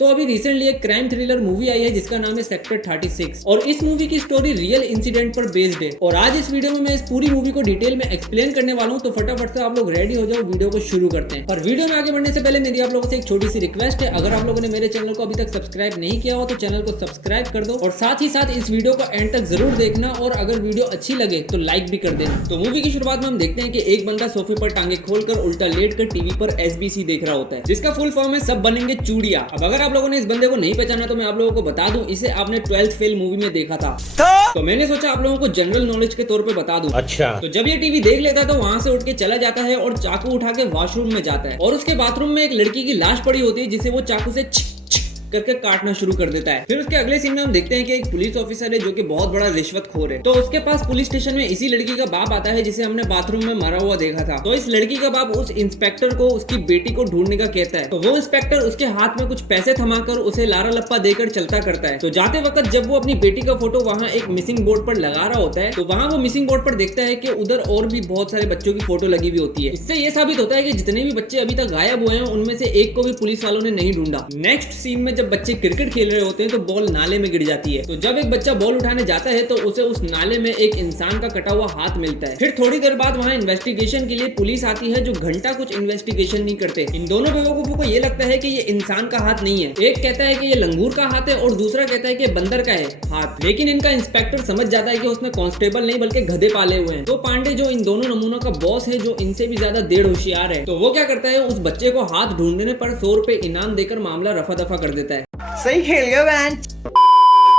तो अभी रिसेंटली एक क्राइम थ्रिलर मूवी आई है जिसका नाम है सेक्टर 36 और इस मूवी की स्टोरी रियल इंसिडेंट पर बेस्ड है। और आज इस वीडियो में मैं इस पूरी मूवी को डिटेल में एक्सप्लेन करने वाला हूं, तो फटाफट से आप लोग रेडी हो जाओ, वीडियो को शुरू करते हैं। और वीडियो में आगे बढ़ने से पहले मेरी आप लोगों से एक छोटी सी रिक्वेस्ट है, अगर आप लोगों ने मेरे चैनल को अभी तक सब्सक्राइब नहीं किया हो तो चैनल को सब्सक्राइब कर दो और साथ ही साथ इस वीडियो को एंड तक जरूर देखना और अगर वीडियो अच्छी लगे तो लाइक भी कर देना। तो मूवी की शुरुआत में हम देखते हैं कि एक बंदा सोफे पर टांगे खोलकर उल्टा लेट कर टीवी पर SBC देख रहा होता है, जिसका फुल फॉर्म है सब बनेंगे चूड़िया। अब अगर आप लोगों ने इस बंदे को नहीं पहचाना तो मैं आप लोगों को बता दूं, इसे आपने 12th फेल मूवी में देखा था। तो मैंने सोचा आप लोगों को जनरल नॉलेज के तौर पे बता दूं। अच्छा। तो जब ये टीवी देख लेता है तो वहां से उठ के चला जाता है और चाकू उठा के वॉशरूम में जाता है और उसके बाथरूम में एक लड़की की लाश पड़ी होती है जिसे वो चाकू से करके काटना शुरू कर देता है। फिर उसके अगले सीन में हम देखते हैं कि एक पुलिस ऑफिसर है जो कि बहुत बड़ा रिश्वतखोर है। तो उसके पास पुलिस स्टेशन में इसी लड़की का बाप आता है जिसे हमने बाथरूम में मरा हुआ देखा था। तो इस लड़की का बाप उस इंस्पेक्टर को उसकी बेटी को ढूंढने का कहता है। तो वो इंस्पेक्टर उसके हाथ में कुछ पैसे थमाकर उसे लारा लप्पा देकर चलता करता है। तो जाते वक्त जब वो अपनी बेटी का फोटो वहाँ एक मिसिंग बोर्ड पर लगा रहा होता है तो वहाँ वो मिसिंग बोर्ड पर देखता है कि उधर और भी बहुत सारे बच्चों की फोटो लगी हुई होती है। इससे ये साबित होता है कि जितने भी बच्चे अभी तक गायब हुए हैं उनमें से एक को भी पुलिस वालों ने नहीं ढूंढा। नेक्स्ट सीन में जब बच्चे क्रिकेट खेल रहे होते हैं तो बॉल नाले में गिर जाती है। तो जब एक बच्चा बॉल उठाने जाता है तो उसे उस नाले में एक इंसान का कटा हुआ हाथ मिलता है। फिर थोड़ी देर बाद वहाँ इन्वेस्टिगेशन के लिए पुलिस आती है जो घंटा कुछ इन्वेस्टिगेशन नहीं करते। इन दोनों बेवकूफों को ये लगता है कि ये इंसान का हाथ नहीं है। एक कहता है कि ये लंगूर का हाथ है और दूसरा कहता है कि बंदर का है हाथ। लेकिन इनका इंस्पेक्टर समझ जाता है कि उसने कांस्टेबल नहीं बल्कि गधे पाले हुए हैं। तो पांडे जो इन दोनों नमूनों का बॉस है, जो इनसे भी ज्यादा डेढ़ होशियार है, तो वो क्या करता है, उस बच्चे को हाथ ढूंढने पर 100 रुपए इनाम देकर मामला रफा दफा कर देता है। सही खेल गया मैन।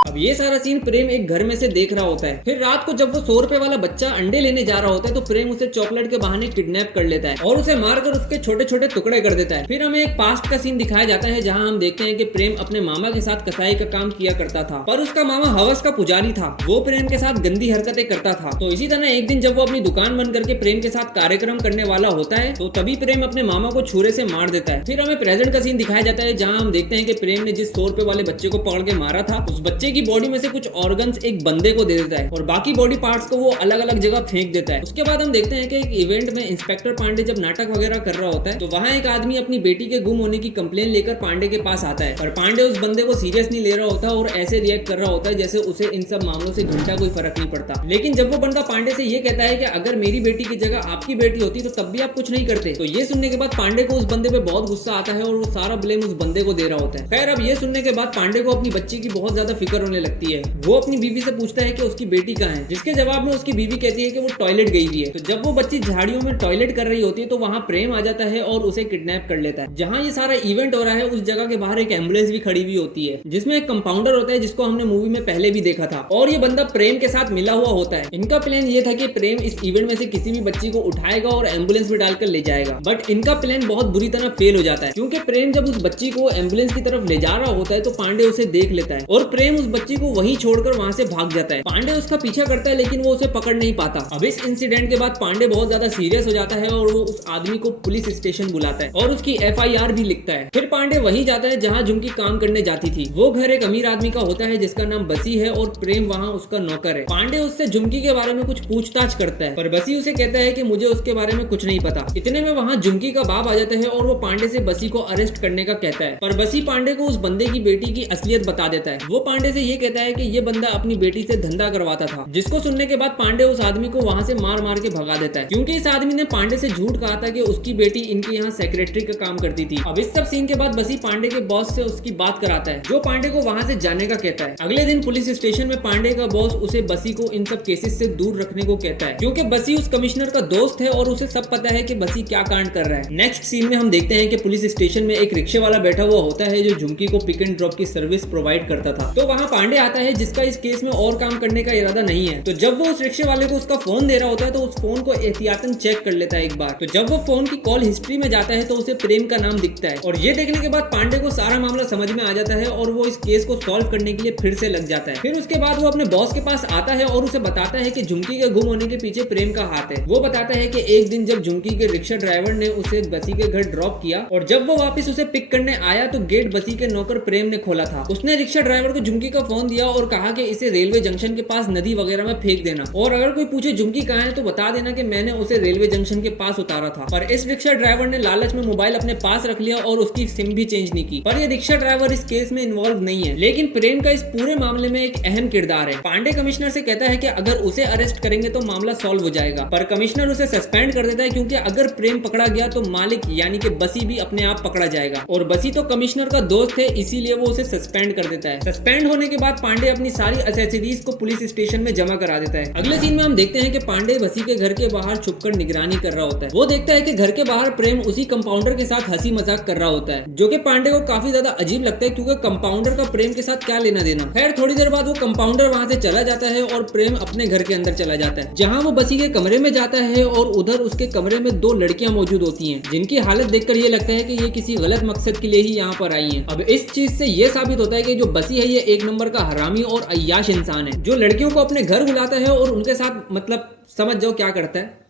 अब ये सारा सीन प्रेम एक घर में से देख रहा होता है। फिर रात को जब वो 100 रुपए वाला बच्चा अंडे लेने जा रहा होता है तो प्रेम उसे चॉकलेट के बहाने किडनैप कर लेता है और उसे मारकर उसके छोटे छोटे टुकड़े कर देता है। फिर हमें एक पास्ट का सीन दिखाया जाता है जहां हम देखते हैं कि प्रेम अपने मामा के साथ कसाई का काम किया करता था, पर उसका मामा हवस का पुजारी था। वो प्रेम के साथ गंदी हरकतें करता था। तो इसी तरह एक दिन जब वो अपनी दुकान बंद करके प्रेम के साथ कार्यक्रम करने वाला होता है तो तभी प्रेम अपने मामा को छुरे से मार देता है। फिर हमें प्रेजेंट का सीन दिखाया जाता है जहाँ हम देखते हैं कि प्रेम ने जिस 100 रुपए वाले बच्चे को पकड़ के मारा था उस बच्चे की बॉडी में से कुछ ऑर्गन्स एक बंदे को दे देता है और बाकी बॉडी पार्ट्स को वो अलग अलग जगह फेंक देता है। उसके बाद हम देखते हैं कि एक इवेंट में इंस्पेक्टर पांडे जब नाटक वगैरह कर रहा होता है तो वहाँ एक आदमी अपनी बेटी के गुम होने की कंप्लेन लेकर पांडे के पास आता है, पर पांडे उस बंदे को सीरियस नहीं ले रहा होता और ऐसे रिएक्ट कर रहा होता है जैसे उसे इन सब मामलों से घंटा कोई फर्क नहीं पड़ता। लेकिन जब वो बंदा पांडे से ये कहता है कि अगर मेरी बेटी की जगह आपकी बेटी होती तो तब भी आप कुछ नहीं करते, तो ये सुनने के बाद पांडे को उस बंदे पे बहुत गुस्सा आता है और वो सारा ब्लेम उस बंदे को दे रहा होता है। खैर अब ये सुनने के बाद पांडे को अपनी बच्ची की बहुत ज्यादा फिक्र होने लगती है। वो अपनी बीवी से पूछता है कि उसकी बेटी कहाँ है, जिसके जवाब में उसकी बीवी कहती है कि वो टॉयलेट गई हुई है। तो जब वो बच्ची झाड़ियों में टॉयलेट कर रही होती है तो वहाँ प्रेम आ जाता है और उसे किडनैप कर लेता है। जहाँ ये सारा इवेंट हो रहा है उस जगह के बाहर एक एम्बुलेंस भी खड़ी हुई होती है जिसमें एक कंपाउंडर होता है जिसको हमने मूवी में पहले भी देखा था और ये बंदा प्रेम के साथ मिला हुआ होता है। इनका प्लान ये था कि प्रेम इस इवेंट में से किसी भी बच्ची को उठाएगा और एम्बुलेंस में डालकर ले जाएगा, बट इनका प्लान बहुत बुरी तरह फेल हो जाता है क्योंकि प्रेम जब उस बच्ची को एम्बुलेंस की तरफ ले जा रहा होता है तो पांडे उसे देख लेता है और प्रेम उस बच्ची को वहीं छोड़कर वहां से भाग जाता है। पांडे उसका पीछा करता है लेकिन वो उसे पकड़ नहीं पाता। अब इस इंसिडेंट के बाद पांडे बहुत ज्यादा सीरियस हो जाता है और वो उस आदमी को पुलिस स्टेशन बुलाता है और उसकी FIR भी लिखता है। फिर पांडे वहीं जाता है जहां झुमकी काम करने जाती थी। वो घर एक अमीर आदमी का होता है जिसका नाम बसी है और प्रेम वहां उसका नौकर है। पांडे उससे झुमकी के बारे में कुछ पूछताछ करता है पर बसी उसे कहता है कि मुझे उसके बारे में कुछ नहीं पता। इतने में वहां झुमकी का बाप आ जाता है और वो पांडे से बसी को अरेस्ट करने का कहता है, पर बसी पांडे को उस बंदे की बेटी की असलियत बता देता है। वो पांडे से ये कहता है कि ये बंदा अपनी बेटी से धंधा करवाता था, जिसको सुनने के बाद पांडे उस आदमी को वहां से मार मार के भगा देता है क्योंकि इस आदमी ने पांडे से झूठ कहा था कि उसकी बेटी इनके यहाँ सेक्रेटरी का काम करती थी। अब इस सब सीन के बाद बसी पांडे के बॉस से उसकी बात कराता है जो पांडे को वहां से जाने का कहता है। अगले दिन पुलिस स्टेशन में पांडे का बॉस उसे बसी को इन सब केसेस से दूर रखने को कहता है क्योंकि बसी उस कमिश्नर का दोस्त है और उसे सब पता है कि बसी क्या कांड कर रहा है। नेक्स्ट सीन में हम देखते हैं कि पुलिस स्टेशन में एक रिक्शे वाला बैठा हुआ होता है जो झुमकी को पिक एंड ड्रॉप की सर्विस प्रोवाइड करता था। तो वहाँ पांडे आता है जिसका इस केस में और काम करने का इरादा नहीं है। तो जब वो उस रिक्शे वाले को उसका फोन दे रहा होता है तो उस फोन को एहतियातन चेक कर लेता है एक बार। तो जब वो फोन की कॉल हिस्ट्री में जाता है तो उसे प्रेम का नाम दिखता है और ये देखने के बाद पांडे को सारा मामला समझ में आ जाता है और वो इस केस को सॉल्व करने के लिए फिर से लग जाता है। फिर उसके बाद वो अपने बॉस के पास आता है और उसे बताता है कि झुमकी के गुम होने के पीछे प्रेम का हाथ है। वो बताता है कि एक दिन जब झुमकी के रिक्शा ड्राइवर ने उसे बसी के घर ड्रॉप किया और जब वो वापस उसे पिक करने आया तो गेट बसी के नौकर प्रेम ने खोला था। उसने रिक्शा ड्राइवर को झुमकी का फोन दिया और कहा कि इसे रेलवे जंक्शन के पास नदी वगैरह में फेंक देना, और अगर कोई पूछे झुमकी कहाँ है तो बता देना कि मैंने उसे रेलवे जंक्शन के पास उतारा था। पर इस रिक्शा ड्राइवर ने लालच में मोबाइल अपने पास रख लिया और उसकी सिम भी चेंज नहीं की। पर ये रिक्शा ड्राइवर इस केस में इन्वॉल्व नहीं है, लेकिन प्रेम का इस पूरे मामले में एक अहम किरदार है। पांडे कमिश्नर से कहता है कि अगर उसे अरेस्ट करेंगे तो मामला सॉल्व हो जाएगा, पर कमिश्नर उसे सस्पेंड कर देता है क्योंकि अगर प्रेम पकड़ा गया तो मालिक यानी कि बसी भी अपने आप पकड़ा जाएगा, और बसी तो कमिश्नर का दोस्त है, इसीलिए वो उसे सस्पेंड कर देता है। सस्पेंड होने के बाद पांडे अपनी सारी एक्सेसरीज को पुलिस स्टेशन में जमा करा देता है। अगले सीन में हम देखते हैं कि पांडे बसी के घर के बाहर छुपकर निगरानी कर रहा होता है। वो देखता है कि घर के बाहर प्रेम उसी कंपाउंडर के साथ हंसी मजाक कर रहा होता है, जो कि पांडे को काफी ज्यादा अजीब लगता है क्योंकि कंपाउंडर का प्रेम के साथ क्या लेना देना। खैर थोड़ी देर बाद वो कंपाउंडर वहां से चला जाता है और प्रेम अपने घर के अंदर चला जाता है, जहां वो बसी के कमरे में जाता है और उधर उसके कमरे में दो लड़कियां मौजूद होती हैं, जिनकी हालत देखकर ये लगता है कि ये किसी गलत मकसद के लिए ही यहाँ पर आई हैं। अब इस चीज से ये साबित होता है कि जो बसी है ये एक नंबर का हरामी और अय्याश इंसान है, जो लड़कियों को अपने घर बुलाता है और उनके साथ मतलब समझ जाओ क्या करता है।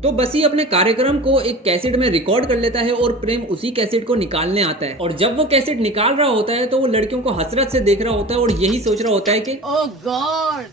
तो बसी अपने कार्यक्रम को एक कैसेट में रिकॉर्ड कर लेता है और प्रेम उसी कैसेट को निकालने आता है, और जब वो कैसेट निकाल रहा होता है तो वो लड़कियों को हसरत से देख रहा होता है और यही सोच रहा होता है कि ओह गॉड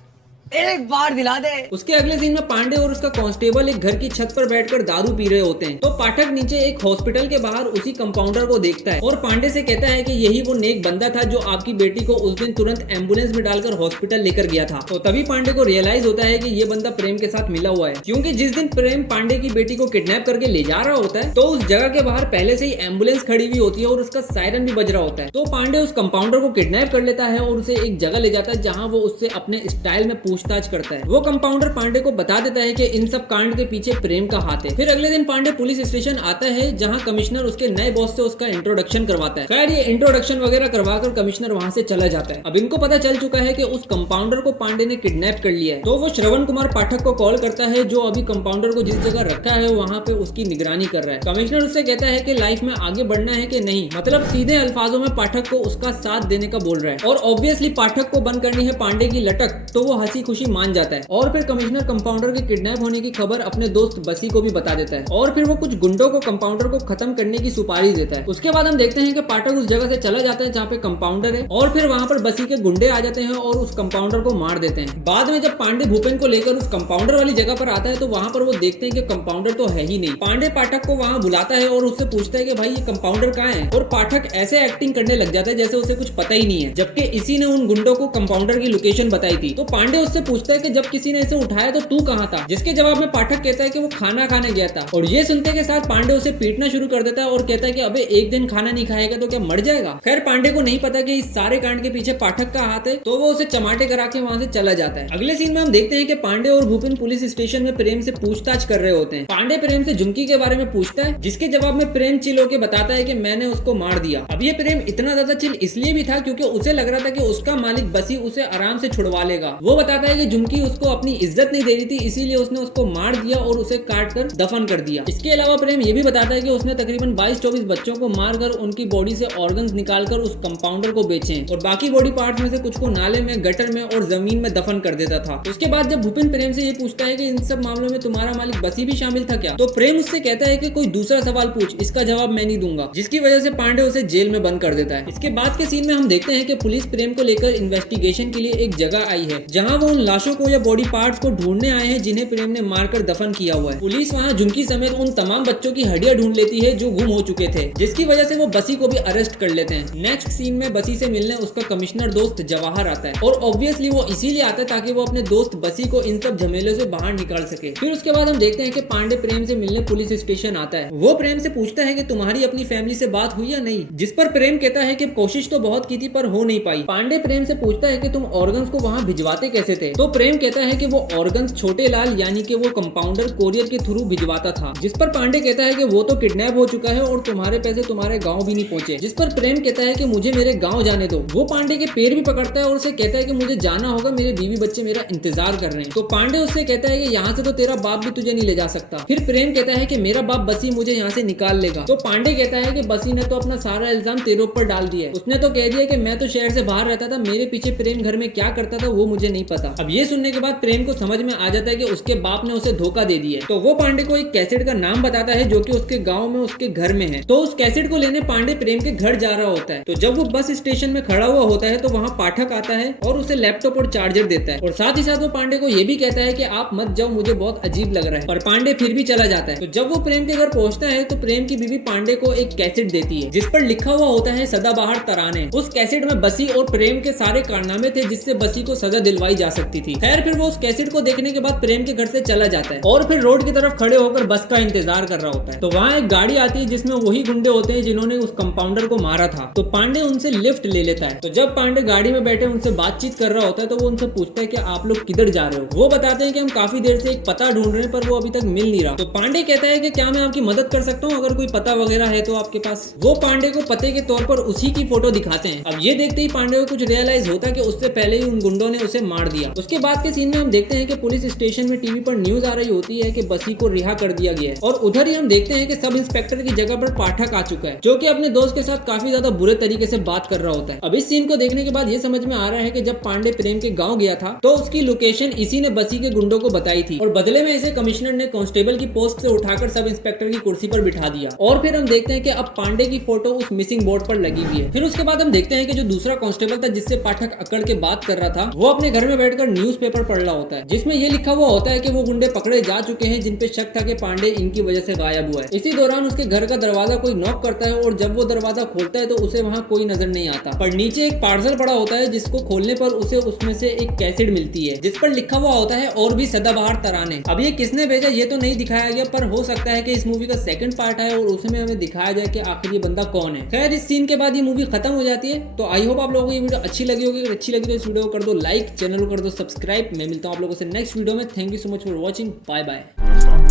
एक बार दिला दे। उसके अगले सीन में पांडे और उसका कांस्टेबल एक घर की छत पर बैठकर दारू पी रहे होते हैं। तो पाठक नीचे एक हॉस्पिटल के बाहर उसी कंपाउंडर को देखता है और पांडे से कहता है कि यही वो नेक बंदा था जो आपकी बेटी को उस दिन तुरंत एम्बुलेंस में डालकर हॉस्पिटल लेकर गया था। तो तभी पांडे को रियलाइज होता है कि ये बंदा प्रेम के साथ मिला हुआ है, क्योंकि जिस दिन प्रेम पांडे की बेटी को किडनैप करके ले जा रहा होता है तो उस जगह के बाहर पहले से ही एम्बुलेंस खड़ी हुई होती है और उसका सायरन भी बज रहा होता है। तो पांडे उस कंपाउंडर को किडनैप कर लेता है और उसे एक जगह ले जाता है जहाँ वो उससे अपने स्टाइल में पूछताछ करता है। वो कंपाउंडर पांडे को बता देता है कि इन सब कांड के पीछे प्रेम का हाथ है। फिर अगले दिन पांडे पुलिस स्टेशन आता है जहां कमिश्नर उसके नए बॉस से उसका इंट्रोडक्शन करवाता है। खैर ये इंट्रोडक्शन वगैरह करवाकर कमिश्नर वहां से चला जाता है। अब इनको पता चल चुका है कि उस कंपाउंडर को पांडे ने किडनैप कर लिया है। तो वो श्रवण कुमार पाठक को कॉल करता है जो अभी कंपाउंडर को जिस जगह रखा है वहां पे उसकी निगरानी कर रहा है। कमिश्नर उससे कहता है कि लाइफ में आगे बढ़ना है कि नहीं, मतलब सीधे अल्फाजों में पाठक को उसका साथ देने का बोल रहा है, और ऑब्वियसली पाठक को बंद करनी है पांडे की लटक, तो वो हंसी खुशी मान जाता है। और फिर कमिश्नर कंपाउंडर के किडनैप होने की खबर अपने दोस्त बसी को भी बता देता है, और फिर वो कुछ गुंडों को कंपाउंडर को खत्म करने की सुपारी देता है। उसके बाद हम देखते हैं कि पाठक उस जगह से चला जाता है जहाँ पे कंपाउंडर है, और फिर वहाँ पर बसी के गुंडे आ जाते हैं और उस कंपाउंडर को मार देते हैं। बाद में जब पांडे भूपेन को लेकर उस कंपाउंडर वाली जगह पर आता है तो वहाँ पर वो देखते हैं कि कंपाउंडर तो है ही नहीं। पांडे पाठक को वहाँ बुलाता है और उससे पूछता है कि भाई ये कंपाउंडर कहाँ है, और पाठक ऐसे एक्टिंग करने लग जाता है जैसे उसे कुछ पता ही नहीं है, जबकि इसी ने उन गुंडों को कंपाउंडर की लोकेशन बताई थी। तो पांडे उससे पूछता है कि जब किसी ने इसे उठाया तो तू कहाँ था, जिसके जवाब में पाठक कहता है कि वो खाना खाने गया था। और ये सुनते के साथ पांडे उसे पीटना शुरू कर देता है और कहता है कि अबे एक दिन खाना नहीं खाएगा तो क्या मर जाएगा। खैर पांडे को नहीं पता कि इस सारे कांड के पीछे पाठक का हाथ है, तो वो उसे चमाटे करा के वहां से चला जाता है। अगले सीन में हम देखते हैं कि पांडे और भूपेन पुलिस स्टेशन में प्रेम से पूछताछ कर रहे होते हैं। पांडे प्रेम से झुमकी के बारे में पूछता है, जिसके जवाब में प्रेम चिल होके बताता है कि मैंने उसको मार दिया। अब ये प्रेम इतना ज्यादा चिल इसलिए भी था क्योंकि उसे लग रहा था कि उसका मालिक बसी उसे आराम से छुड़वा लेगा। वो बताता है कि झुमकी उसको अपनी इज्जत नहीं दे रही थी, इसीलिए उसने उसको मार दिया और उसे काट कर दफन कर दिया। इसके अलावा प्रेम ये भी बताता है कि उसने तकरीबन 22-24 बच्चों को मारकर उनकी बॉडी से ऑर्गन्स निकालकर उस कंपाउंडर को बेचे और बाकी बॉडी पार्ट्स में से कुछ को नाले में, गटर में और जमीन में दफन कर देता था। उसके बाद जब भूपेन प्रेम से ये पूछता है कि इन सब मामलों में तुम्हारा मालिक बसी भी शामिल था क्या, तो प्रेम उससे कहता है कि कोई दूसरा सवाल पूछ, इसका जवाब मैं नहीं दूंगा, जिसकी वजह से पांडे उसे जेल में बंद कर देता है। इसके बाद के सीन में हम देखते हैं कि पुलिस प्रेम को लेकर इन्वेस्टिगेशन के लिए एक जगह आई है जहाँ वो उन लाशों को या बॉडी पार्ट्स को ढूंढने आए हैं जिन्हें प्रेम ने मारकर दफन किया हुआ है। पुलिस वहाँ झुमकी समेत उन तमाम बच्चों की हड्डियां ढूंढ लेती है जो गुम हो चुके थे, जिसकी वजह से वो बसी को भी अरेस्ट कर लेते हैं। नेक्स्ट सीन में बसी से मिलने उसका कमिश्नर दोस्त जवाहर आता है, और ऑब्वियसली वो इसीलिए आता है ताकि वो अपने दोस्त बसी को इन सब झमेलों से बाहर निकाल सके। फिर उसके बाद हम देखते हैं कि पांडे प्रेम से मिलने पुलिस स्टेशन आता है। वो प्रेम से पूछता है कि तुम्हारी अपनी फैमिली से बात हुई या नहीं, जिस पर प्रेम कहता है कि कोशिश तो बहुत की थी पर हो नहीं पाई। पांडे प्रेम से पूछता है कि तुम ऑर्गन्स को वहाँ भिजवाते कैसे थे, तो प्रेम कहता है कि वो ऑर्गन्स छोटे लाल यानी कि वो कंपाउंडर कोरियर के थ्रू भिजवाता था, जिस पर पांडे कहता है कि वो तो किडनैप हो चुका है और तुम्हारे पैसे तुम्हारे गांव भी नहीं पहुंचे, जिस पर प्रेम कहता है कि मुझे मेरे गांव जाने दो। वो पांडे के पैर भी पकड़ता है और उसे कहता है कि मुझे जाना होगा, मेरे बीवी बच्चे मेरा इंतजार कर रहे हैं। तो पांडे उससे कहता है कि यहाँ से तो तेरा बाप भी तुझे नहीं ले जा सकता। फिर प्रेम कहता है कि मेरा बाप बसी मुझे यहाँ से निकाल लेगा। तो पांडे कहता है कि बसी ने तो अपना सारा इल्जाम तेरे ऊपर डाल दिया है, उसने तो कह दिया कि मैं तो शहर से बाहर रहता था, मेरे पीछे प्रेम घर में क्या करता था वो मुझे नहीं पता। था। अब ये सुनने के बाद प्रेम को समझ में आ जाता है कि उसके बाप ने उसे धोखा दे दिया है। तो वो पांडे को एक कैसेट का नाम बताता है जो कि उसके गांव में उसके घर में है। तो उस कैसेट को लेने पांडे प्रेम के घर जा रहा होता है। तो जब वो बस स्टेशन में खड़ा हुआ होता है तो वहाँ पाठक आता है और उसे लैपटॉप और चार्जर देता है और साथ ही साथ वो पांडे को ये भी कहता है कि आप मत जाओ, मुझे बहुत अजीब लग रहा है। पर पांडे फिर भी चला जाता है। तो जब वो प्रेम के घर पहुंचता है तो प्रेम की बीवी पांडे को एक कैसेट देती है जिस पर लिखा हुआ होता है सदाबहार तराने। उस कैसेट में बसी और प्रेम के सारे कारनामे थे जिससे बसी को सजा दिलवाई जा सकती थी। खैर फिर वो उस कैसेट को देखने के बाद प्रेम के घर से चला जाता है और फिर रोड की तरफ खड़े होकर बस का इंतजार कर रहा होता है। तो वहाँ एक गाड़ी आती है जिसमें वही गुंडे होते हैं जिन्होंने उस कंपाउंडर को मारा था। तो पांडे उनसे लिफ्ट ले लेता है। तो जब पांडे गाड़ी में बैठे उनसे बातचीत कर रहा होता है तो वो उनसे पूछता है कि आप लोग किधर जा रहे हो। वो बताते हैं कि हम काफी देर से एक पता ढूंढ रहे हैं पर वो अभी तक मिल नहीं रहा। तो पांडे कहता है कि क्या मैं आपकी मदद कर सकता हूँ, अगर कोई पता वगैरह है तो आपके पास। वो पांडे को पते के तौर पर उसी की फोटो दिखाते हैं। अब ये देखते ही पांडे को कुछ रियलाइज होता है कि उससे पहले ही उन गुंडों ने उसे मार दिया। उसके बाद के सीन में हम देखते हैं कि पुलिस स्टेशन में टीवी पर न्यूज आ रही होती है कि बसी को रिहा कर दिया गया है और उधर ही हम देखते हैं कि सब इंस्पेक्टर की जगह पर पाठक आ चुका है जो कि अपने दोस्त के साथ काफी ज्यादा बुरे तरीके से बात कर रहा होता है। अब इस सीन को देखने के बाद ये समझ में आ रहा है कि जब पांडे प्रेम के गांव गया था तो उसकी लोकेशन इसी ने बसी के गुंडों को बताई थी और बदले में इसे कमिश्नर ने कांस्टेबल की पोस्ट से उठाकर सब इंस्पेक्टर की कुर्सी पर बिठा दिया। और फिर हम देखते हैं कि अब पांडे की फोटो उस मिसिंग बोर्ड पर लगी हुई है। फिर उसके बाद हम देखते हैं कि जो दूसरा कांस्टेबल था जिससे पाठक अकड़ के बात कर रहा था वो अपने घर में बैठकर न्यूज़पेपर पढ़ रहा होता है जिसमें ये लिखा हुआ होता है कि वो गुंडे पकड़े जा चुके हैं जिन पे शक था कि पांडे इनकी वजह से गायब हुआ है। इसी दौरान उसके घर का दरवाजा कोई नॉक करता है और जब वो दरवाजा खोलता है तो उसे वहाँ कोई नजर नहीं आता, पर नीचे एक पार्सल पड़ा होता है जिसको खोलने पर उसे उसमें से एक कैसेट मिलती है जिस पर लिखा हुआ होता है और भी सदाबहार तराने। अब ये किसने भेजा ये तो नहीं दिखाया गया, पर हो सकता है कि इस मूवी का सेकंड पार्ट है और उसमें हमें दिखाया जाए कि आखिर ये बंदा कौन है। खैर इस सीन के बाद ये मूवी खत्म हो जाती है। तो आई होप आप लोगों को ये वीडियो अच्छी लगी होगी। अगर अच्छी लगी तो इस वीडियो को कर दो लाइक, चैनल को कर दो सब्सक्राइब। मैं मिलता हूँ आप लोगों से नेक्स्ट वीडियो में। Thank you so much for watching. Bye bye.